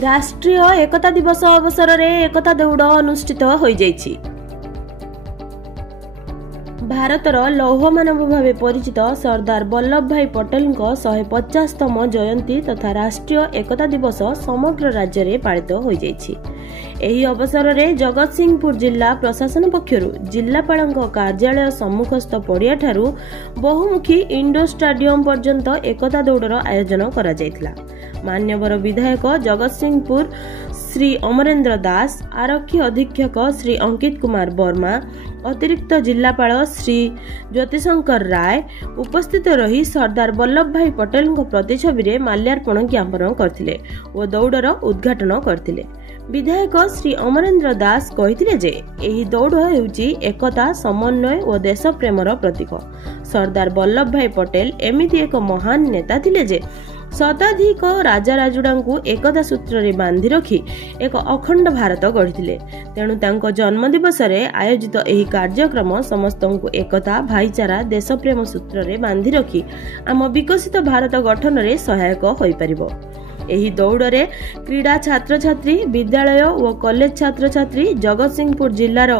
राष्ट्रीय एकता दिवस अवसर में एकता दौड़ अनुष्ठित हो जाइछि। भारतर लौह मानव भाव परिचित सरदार वल्लभ भाई पटेल 150तम जयंती तथा राष्ट्रीय एकता दिवस समग्र राज्य में पालित हो जाइछि। एही अवसर में जगतसिंहपुर जिला प्रशासन पक्षरु जिलापाल कार्यालय सम्मुखस्थ पड़िया ठारू बहुमुखी इंडोर स्टाडियम पर्यंत एकता दौड़र आयोजन करा जायतिला। मान्यवर विधायक जगतसिंहपुर श्री अमरेंद्र दास, आरक्षी अधीक्षक श्री अंकित कुमार वर्मा, अतिरिक्त जिलापाल श्री ज्योतिशंकर राय उपस्थित रही सरदार वल्लभ भाई पटेल प्रतिछवि माल्यार्पण ज्ञापन करथिले और दौड़र उद्घाटन करथिले। विधायक श्री अमरेंद्र दास कहिथिले जे एही दौड़ हेउची एकता, समन्वय और देश प्रेमर प्रतीक। सरदार वल्लभ भाई पटेल एमिति एक महान नेता थिले जे शताधिक राजा राजुडांकु एकता सूत्र रे बांधि रखी एक अखंड भारत गढ़िथिले। तेणु तांको जन्म दिवस रे आयोजित एही कार्यक्रम समस्तंकु एकता, भाईचारा, देशप्रेम सूत्र रे बांधि रखी आम विकसित भारत गठन रे सहायक होई परिबो। एही दौड़रे क्रीड़ा छात्र छात्री, विद्यालय और कॉलेज छात्र छात्री, जगतसिंहपुर जिल्लार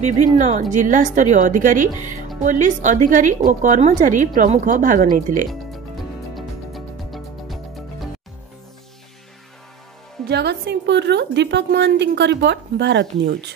विभिन्न जिला स्तरीय अधिकारी, पुलिस अधिकारी और कर्मचारी प्रमुख भाग नेइथिले। जगतसिंहपुर दीपक महांती रिपोर्ट, भारत न्यूज।